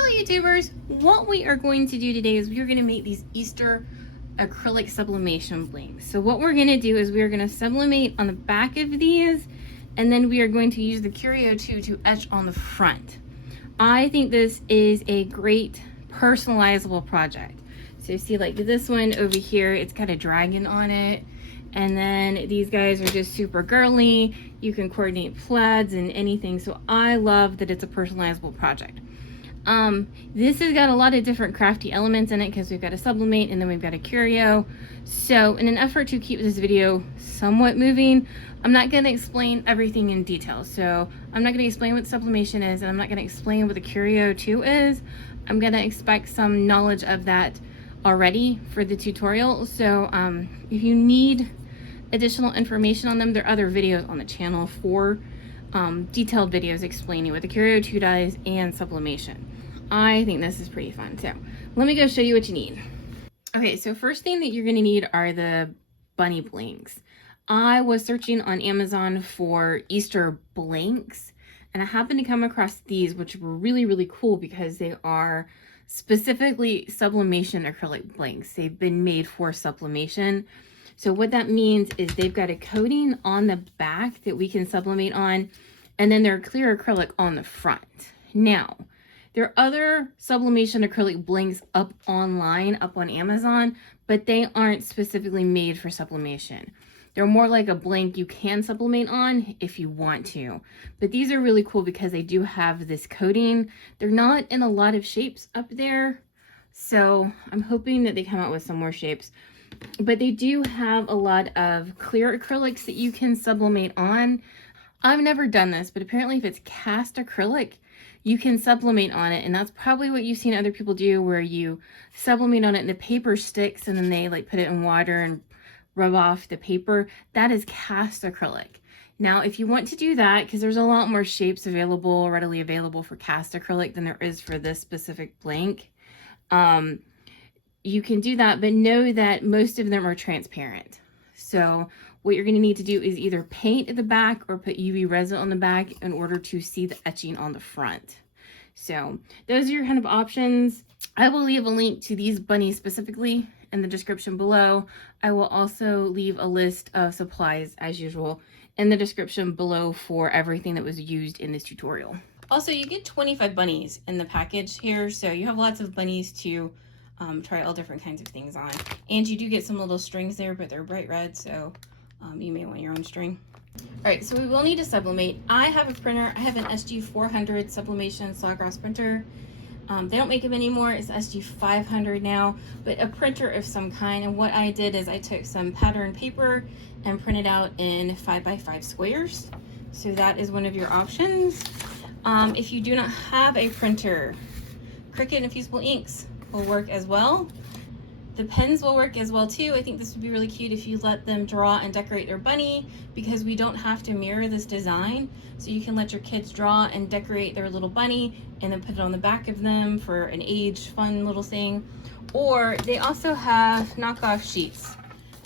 Hello YouTubers! What we are going to do today is we are going to make these Easter acrylic sublimation blanks. So what we're going to do is we are going to sublimate on the back of these, and then we are going to use the Curio 2 to etch on the front. I think this is a great personalizable project. So you see like this one over here, it's got a dragon on it. And then these guys are just super girly. You can coordinate plaids and anything. So I love that it's a personalizable project. This has got a lot of different crafty elements in it because we've got a sublimate and then we've got a curio. So in an effort to keep this video somewhat moving, I'm not going to explain everything in detail. So I'm not going to explain what sublimation is, and I'm not going to explain what the Curio 2 is. I'm going to expect some knowledge of that already for the tutorial. So if you need additional information on them, there are other videos on the channel for detailed videos explaining what the Curio 2 does and sublimation. I think this is pretty fun. So let me go show you what you need. Okay, so first thing that you're going to need are the bunny blanks. I was searching on Amazon for Easter blanks, and I happened to come across these, which were really, really cool because they are specifically sublimation acrylic blanks. They've been made for sublimation. So what that means is they've got a coating on the back that we can sublimate on, and then they're clear acrylic on the front. Now, there are other sublimation acrylic blanks up online, up on Amazon, but they aren't specifically made for sublimation. They're more like a blank you can sublimate on if you want to. But these are really cool because they do have this coating. They're not in a lot of shapes up there, so I'm hoping that they come out with some more shapes. But they do have a lot of clear acrylics that you can sublimate on. I've never done this, but apparently if it's cast acrylic, you can sublimate on it, and that's probably what you've seen other people do, where you sublimate on it and the paper sticks and then they like put it in water and rub off the paper. That is cast acrylic. Now, if you want to do that, because there's a lot more shapes available, readily available for cast acrylic than there is for this specific blank, you can do that, but know that most of them are transparent. So what you're going to need to do is either paint at the back or put UV resin on the back in order to see the etching on the front. So those are your kind of options. I will leave a link to these bunnies specifically in the description below. I will also leave a list of supplies as usual in the description below for everything that was used in this tutorial. Also, you get 25 bunnies in the package here, so you have lots of bunnies to try all different kinds of things on. And you do get some little strings there, but they're bright red, so you may want your own string. All right, so we will need to sublimate. I have a printer. I have an SG400 sublimation Sawgrass printer. They don't make them anymore. It's SG500 now, but a printer of some kind. And what I did is I took some pattern paper and printed out in 5x5 squares. So that is one of your options. If you do not have a printer, Cricut Infusible inks will work as well. The pens will work as well too. I think this would be really cute if you let them draw and decorate their bunny, because we don't have to mirror this design. So you can let your kids draw and decorate their little bunny and then put it on the back of them for an age fun little thing. Or they also have knockoff sheets.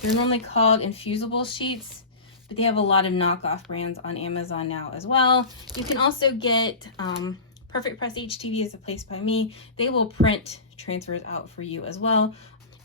They're normally called Infusible sheets, but they have a lot of knockoff brands on Amazon now as well. You can also get Perfect Press HTV is a place by me. They will print transfers out for you as well.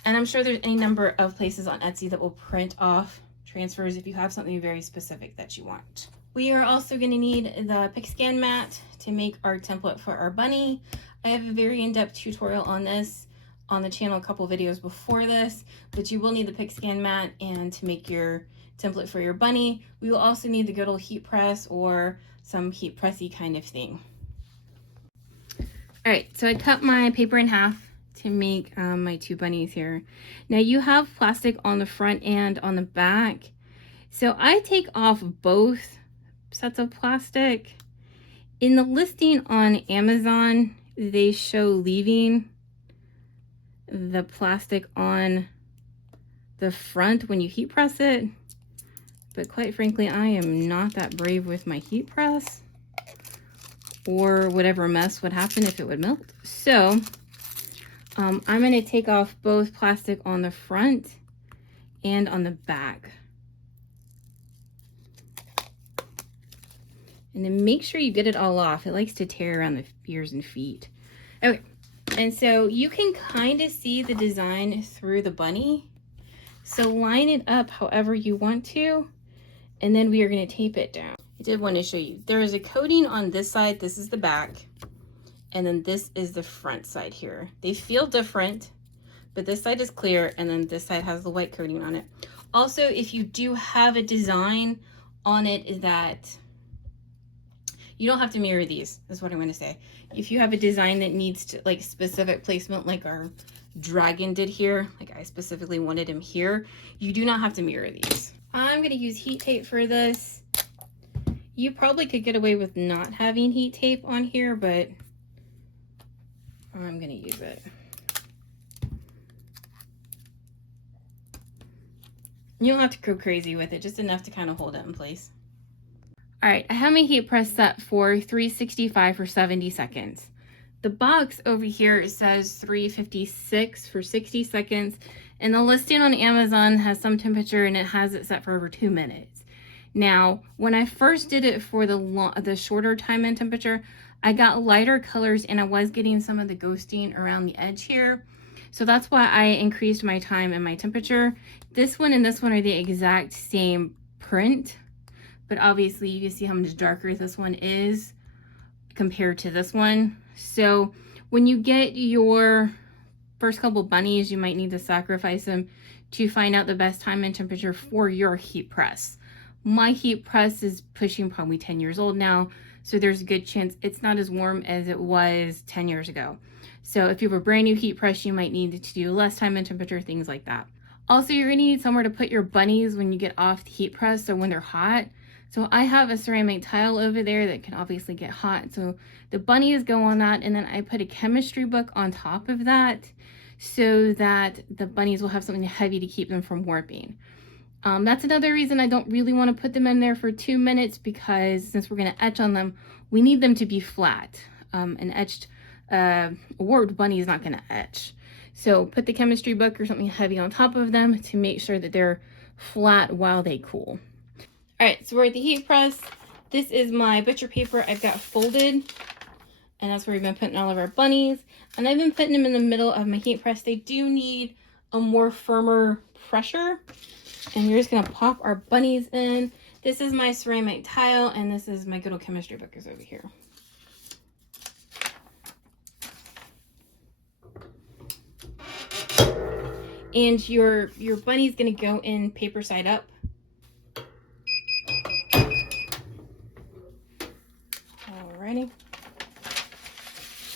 And I'm sure there's any number of places on Etsy that will print off transfers if you have something very specific that you want. We are also going to need the PixScan Mat to make our template for our bunny. I have a very in-depth tutorial on this on the channel a couple videos before this, but you will need the PixScan Mat and to make your template for your bunny. We will also need the good old heat press or some heat pressy kind of thing. All right, so I cut my paper in half to make my two bunnies here. Now you have plastic on the front and on the back. So I take off both sets of plastic. In the listing on Amazon, they show leaving the plastic on the front when you heat press it. But quite frankly, I am not that brave with my heat press, or whatever mess would happen if it would melt. So I'm going to take off both plastic on the front and on the back. And then make sure you get it all off. It likes to tear around the ears and feet. Okay, and so you can kind of see the design through the bunny. So line it up however you want to, and then we are going to tape it down. I did want to show you. There is a coating on this side. This is the back. And then this is the front side here. They feel different, but this side is clear, and then this side has the white coating on it. Also, if you do have a design on it that you don't have to mirror these, is what I'm going to say. If you have a design that needs to, like, specific placement, like our dragon did here, like I specifically wanted him here, you do not have to mirror these. I'm going to use heat tape for this. You probably could get away with not having heat tape on here, but I'm going to use it. You don't have to go crazy with it, just enough to kind of hold it in place. All right, I have my heat press set for 365 for 70 seconds. The box over here says 356 for 60 seconds, and the listing on Amazon has some temperature and it has it set for over 2 minutes. Now, when I first did it for the shorter time and temperature, I got lighter colors and I was getting some of the ghosting around the edge here. So that's why I increased my time and my temperature. This one and this one are the exact same print, but obviously you can see how much darker this one is compared to this one. So when you get your first couple bunnies, you might need to sacrifice them to find out the best time and temperature for your heat press. My heat press is pushing probably 10 years old now, so there's a good chance it's not as warm as it was 10 years ago. So if you have a brand new heat press, you might need to do less time and temperature, things like that. Also, you're gonna need somewhere to put your bunnies when you get off the heat press, so when they're hot. So I have a ceramic tile over there that can obviously get hot. So the bunnies go on that, and then I put a chemistry book on top of that so that the bunnies will have something heavy to keep them from warping. That's another reason I don't really want to put them in there for 2 minutes, because since we're going to etch on them, we need them to be flat. An etched warped bunny is not going to etch. So put the chemistry book or something heavy on top of them to make sure that they're flat while they cool. All right, so we're at the heat press. This is my butcher paper I've got folded, and that's where we've been putting all of our bunnies. And I've been putting them in the middle of my heat press. They do need a more firmer pressure. And we're just gonna pop our bunnies in. This is my ceramic tile, and this is my good old chemistry book is over here. And your bunny's gonna go in paper side up. Alrighty.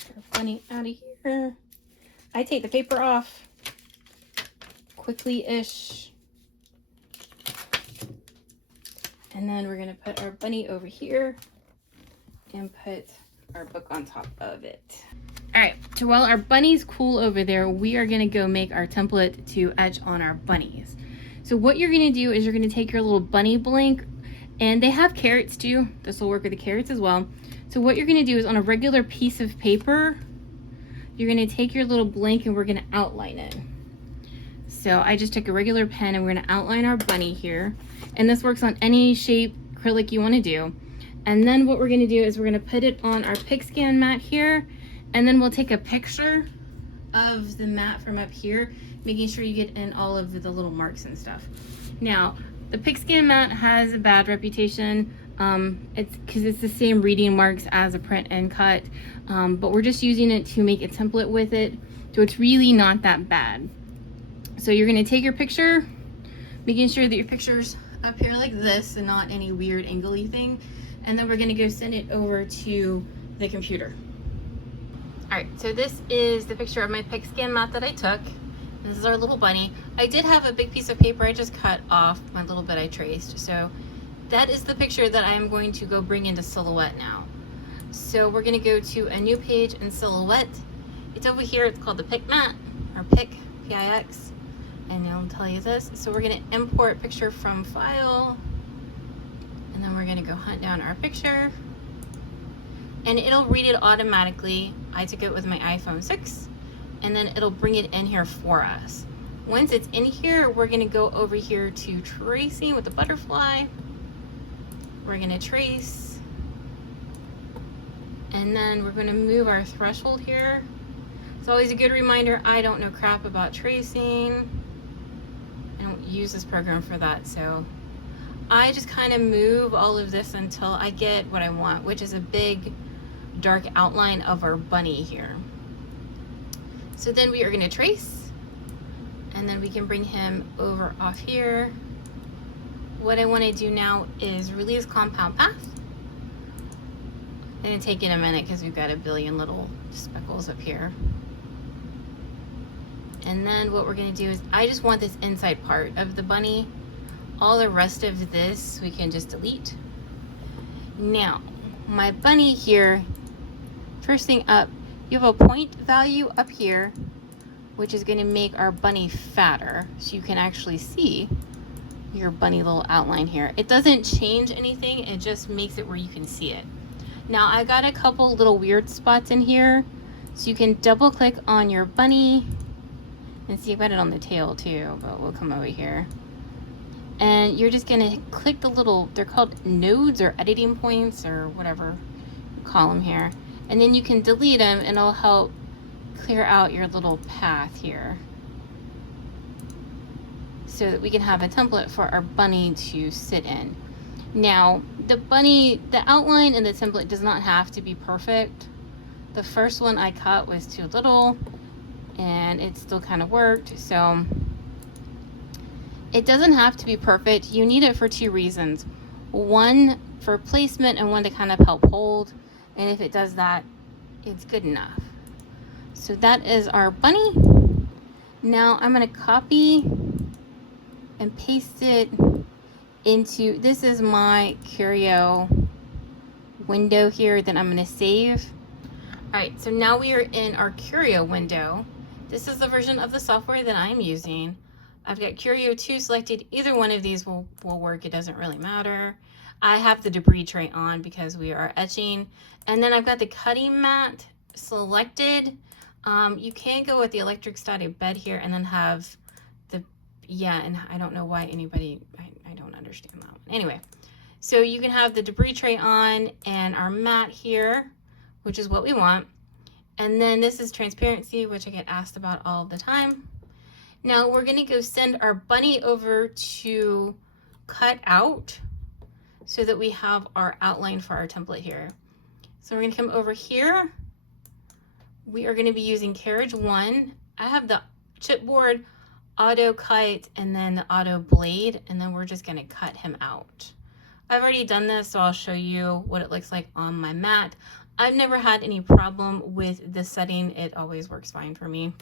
Get our bunny out of here. I take the paper off quickly-ish. And then we're gonna put our bunny over here and put our book on top of it. All right, so while our bunnies cool over there, we are gonna go make our template to etch on our bunnies. So what you're gonna do is you're gonna take your little bunny blank, and they have carrots too. This will work with the carrots as well. So what you're gonna do is on a regular piece of paper, you're gonna take your little blank and we're gonna outline it. So I just took a regular pen and we're gonna outline our bunny here. And this works on any shape acrylic you wanna do. And then what we're gonna do is we're gonna put it on our PixScan mat here, and then we'll take a picture of the mat from up here, making sure you get in all of the little marks and stuff. Now, the PixScan mat has a bad reputation. It's because it's the same reading marks as a print and cut, but we're just using it to make a template with it, so it's really not that bad. So you're gonna take your picture, making sure that your picture's up here like this and not any weird angly thing, and then we're gonna go send it over to the computer. All right, so this is the picture of my PixScan mat that I took. This is our little bunny. I did have a big piece of paper I just cut off my little bit I traced. So that is the picture that I'm going to go bring into Silhouette now. So we're gonna go to a new page in Silhouette. It's over here, it's called the Pic Mat, or Pic, P-I-X. And I'll tell you this. So we're gonna import picture from file, and then we're gonna go hunt down our picture, and it'll read it automatically. I took it with my iPhone 6, and then it'll bring it in here for us. Once it's in here, we're gonna go over here to tracing with the butterfly. We're gonna trace, And then we're going to move our threshold here. It's always a good reminder, I don't know crap about tracing. I don't use this program for that, so I just kind of move all of this until I get what I want, which is a big dark outline of our bunny here. So then we are going to trace, and then we can bring him over off here. What I want to do now is release compound path. And it's taking a minute because we've got a billion little speckles up here. And then what we're going to do is, I just want this inside part of the bunny. All the rest of this we can just delete. Now, my bunny here, first thing up, you have a point value up here, which is going to make our bunny fatter, so you can actually see your bunny little outline here. It doesn't change anything, it just makes it where you can see it. Now I got a couple little weird spots in here, so you can double click on your bunny and see. I've got it on the tail too, but we'll come over here. And you're just gonna click the little, they're called nodes or editing points or whatever you call them here. And then you can delete them and it'll help clear out your little path here, so that we can have a template for our bunny to sit in. Now, the bunny, the outline in the template does not have to be perfect. The first one I cut was too little and it still kind of worked. So it doesn't have to be perfect. You need it for two reasons. One, for placement, and one to kind of help hold. And if it does that, it's good enough. So that is our bunny. Now I'm going to copy and paste it into, this is my Curio window here that I'm going to save. All right, so now we are in our Curio window. This is the version of the software that I'm using. I've got Curio 2 selected. Either one of these will work. It doesn't really matter. I have the debris tray on because we are etching. And then I've got the cutting mat selected. You can go with the electric static bed here and then have the, yeah, and I don't know why anybody, I don't understand that one. Anyway, so you can have the debris tray on and our mat here, which is what we want. And then this is transparency, which I get asked about all the time. Now we're gonna go send our bunny over to cut out so that we have our outline for our template here. So we're gonna come over here. We are gonna be using carriage 1. I have the chipboard, auto cut, and then the auto blade, and then we're just gonna cut him out. I've already done this, so I'll show you what it looks like on my mat. I've never had any problem with this setting. It always works fine for me.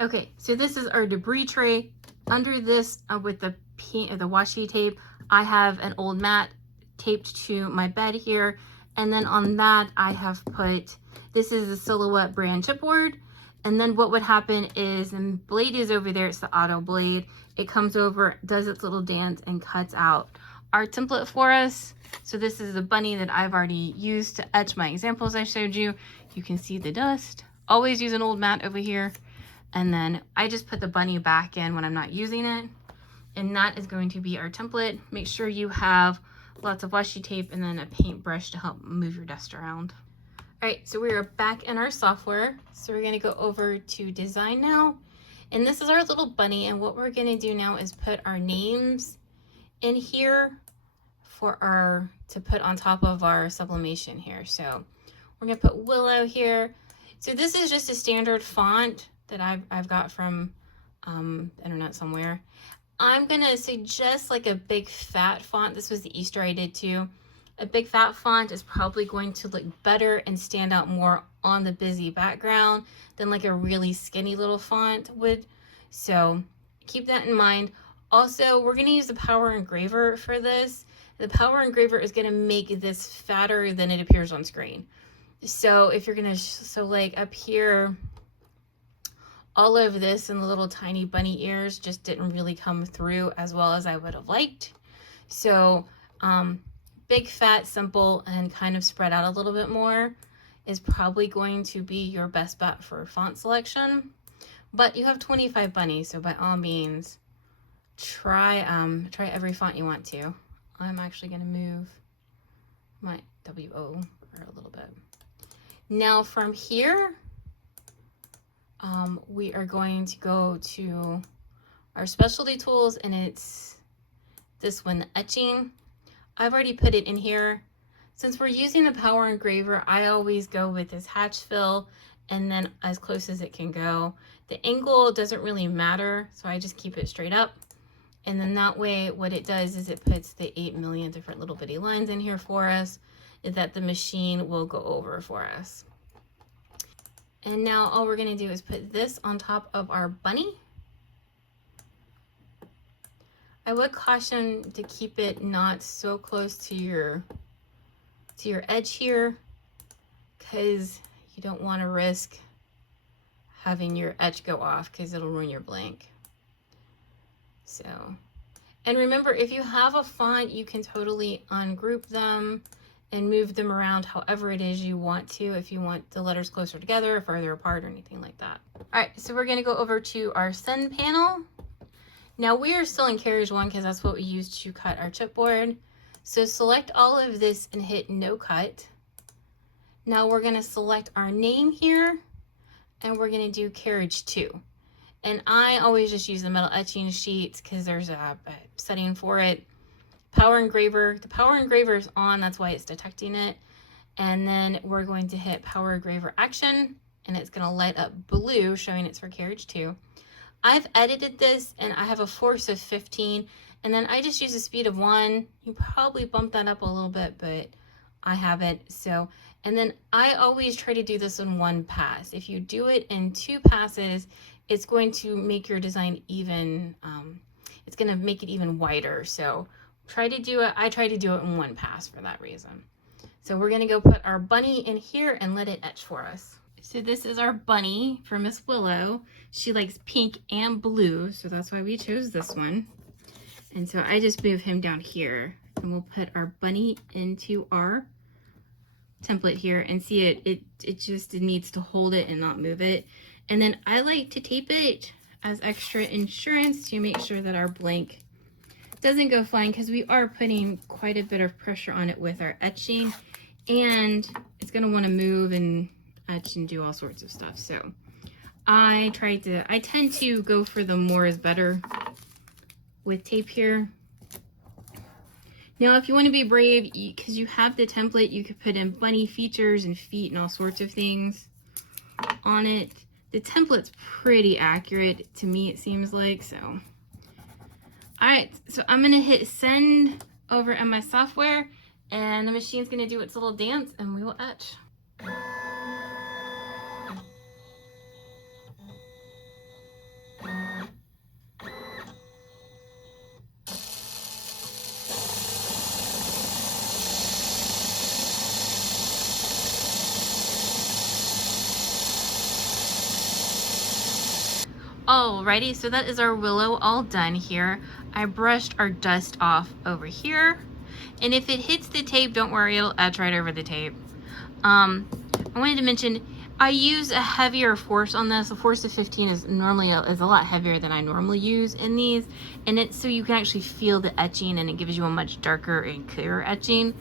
Okay, so this is our debris tray. Under this, with the washi tape, I have an old mat taped to my bed here. And then on that, I have put, this is the Silhouette brand chipboard. And then what would happen is, the blade is over there, it's the auto blade. It comes over, does its little dance, and cuts out our template for us. So this is the bunny that I've already used to etch my examples I showed you. You can see the dust. Always use an old mat over here. And then I just put the bunny back in when I'm not using it. And that is going to be our template. Make sure you have lots of washi tape and then a paintbrush to help move your dust around. All right, so we are back in our software. So we're gonna go over to design now. And this is our little bunny. And what we're gonna do now is put our names in here for our, to put on top of our sublimation here. So we're gonna put Willow here. So this is just a standard font that I've got from the internet somewhere. I'm gonna suggest like a big fat font. This was the Easter I did too. A big fat font is probably going to look better and stand out more on the busy background than like a really skinny little font would. So keep that in mind. Also, we're gonna use the Power Engraver for this. The Power Engraver is gonna make this fatter than it appears on screen. So if you're gonna, so like up here, all of this and the little tiny bunny ears just didn't really come through as well as I would have liked. So big, fat, simple, and kind of spread out a little bit more is probably going to be your best bet for font selection. But you have 25 bunnies, so by all means, try every font you want to. I'm actually gonna move my WO a little bit. Now from here, we are going to go to our specialty tools, and it's this one, the etching. I've already put it in here. Since we're using the power engraver, I always go with this hatch fill and then as close as it can go. The angle doesn't really matter, so I just keep it straight up. And then that way, what it does is it puts the 8 million different little bitty lines in here for us that the machine will go over for us. And now all we're gonna do is put this on top of our bunny. I would caution to keep it not so close to your edge here, because you don't want to risk having your edge go off because it'll ruin your blank. So, and remember, if you have a font, you can totally ungroup them and move them around however it is you want to, if you want the letters closer together or farther apart or anything like that. All right, so we're gonna go over to our send panel. Now we are still in carriage 1 because that's what we use to cut our chipboard. So select all of this and hit no cut. Now we're gonna select our name here and we're gonna do carriage 2. And I always just use the metal etching sheets because there's a setting for it. Power engraver, the power engraver is on, that's why it's detecting it. And then we're going to hit power engraver action and it's gonna light up blue showing it's for carriage 2. I've edited this and I have a force of 15 and then I just use a speed of 1. You probably bump that up a little bit, but I haven't. So, and then I always try to do this in 1 pass. If you do it in 2 passes, it's going to make your design even, it's gonna make it even wider. So I try to do it in 1 pass for that reason. So we're gonna go put our bunny in here and let it etch for us. So this is our bunny for Miss Willow. She likes pink and blue, so that's why we chose this one. And so I just move him down here and we'll put our bunny into our template here and see it just needs to hold it and not move it. And then I like to tape it as extra insurance to make sure that our blank doesn't go flying, because we are putting quite a bit of pressure on it with our etching and it's going to want to move and etch and do all sorts of stuff. So I tend to go for the more is better with tape here. Now, if you want to be brave, because you have the template, you could put in bunny features and feet and all sorts of things on it. The template's pretty accurate to me, it seems like. So, all right, so I'm gonna hit send over in my software and the machine's gonna do its little dance and we will etch. Alrighty, so that is our willow all done here. I brushed our dust off over here. And if it hits the tape, don't worry, it'll etch right over the tape. I wanted to mention, I use a heavier force on this. A force of 15 is normally is a lot heavier than I normally use in these. And it's so you can actually feel the etching and it gives you a much darker and clearer etching.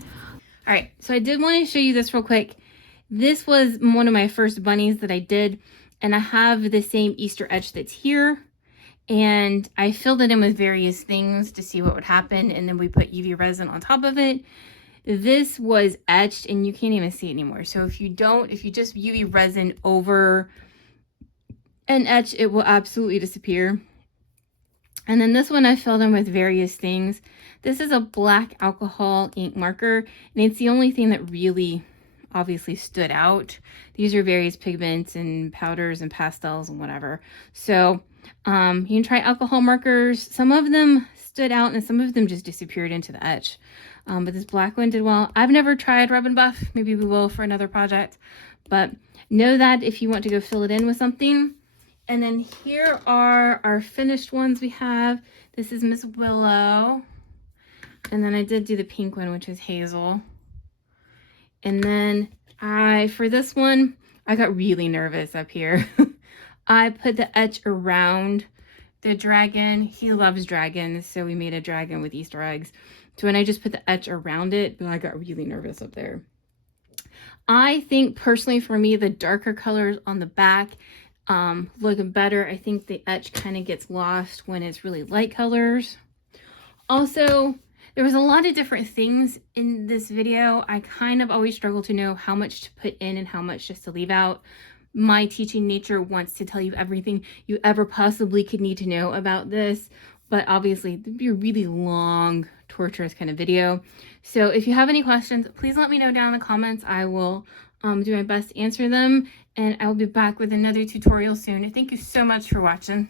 All right, so I did want to show you this real quick. This was one of my first bunnies that I did. And I have the same Easter etch that's here. And I filled it in with various things to see what would happen. And then we put UV resin on top of it. This was etched and you can't even see it anymore. So if you just UV resin over an etch, it will absolutely disappear. And then this one I filled in with various things. This is a black alcohol ink marker. And it's the only thing that really obviously stood out. These are various pigments and powders and pastels and whatever. So you can try alcohol markers. Some of them stood out and some of them just disappeared into the etch. But this black one did well. I've never tried Rub and Buff. Maybe we will for another project. But know that if you want to go fill it in with something. And then here are our finished ones we have. This is Miss Willow. And then I did do the pink one, which is Hazel. And then for this one, I got really nervous up here. I put the etch around the dragon. He loves dragons, so we made a dragon with Easter eggs. So when I just put the etch around it, I got really nervous up there. I think personally for me, the darker colors on the back look better. I think the etch kind of gets lost when it's really light colors. Also, there was a lot of different things in this video. I kind of always struggle to know how much to put in and how much just to leave out. My teaching nature wants to tell you everything you ever possibly could need to know about this, but obviously it'd be a really long, torturous kind of video. So if you have any questions, please let me know down in the comments. I will do my best to answer them, and I will be back with another tutorial soon. Thank you so much for watching.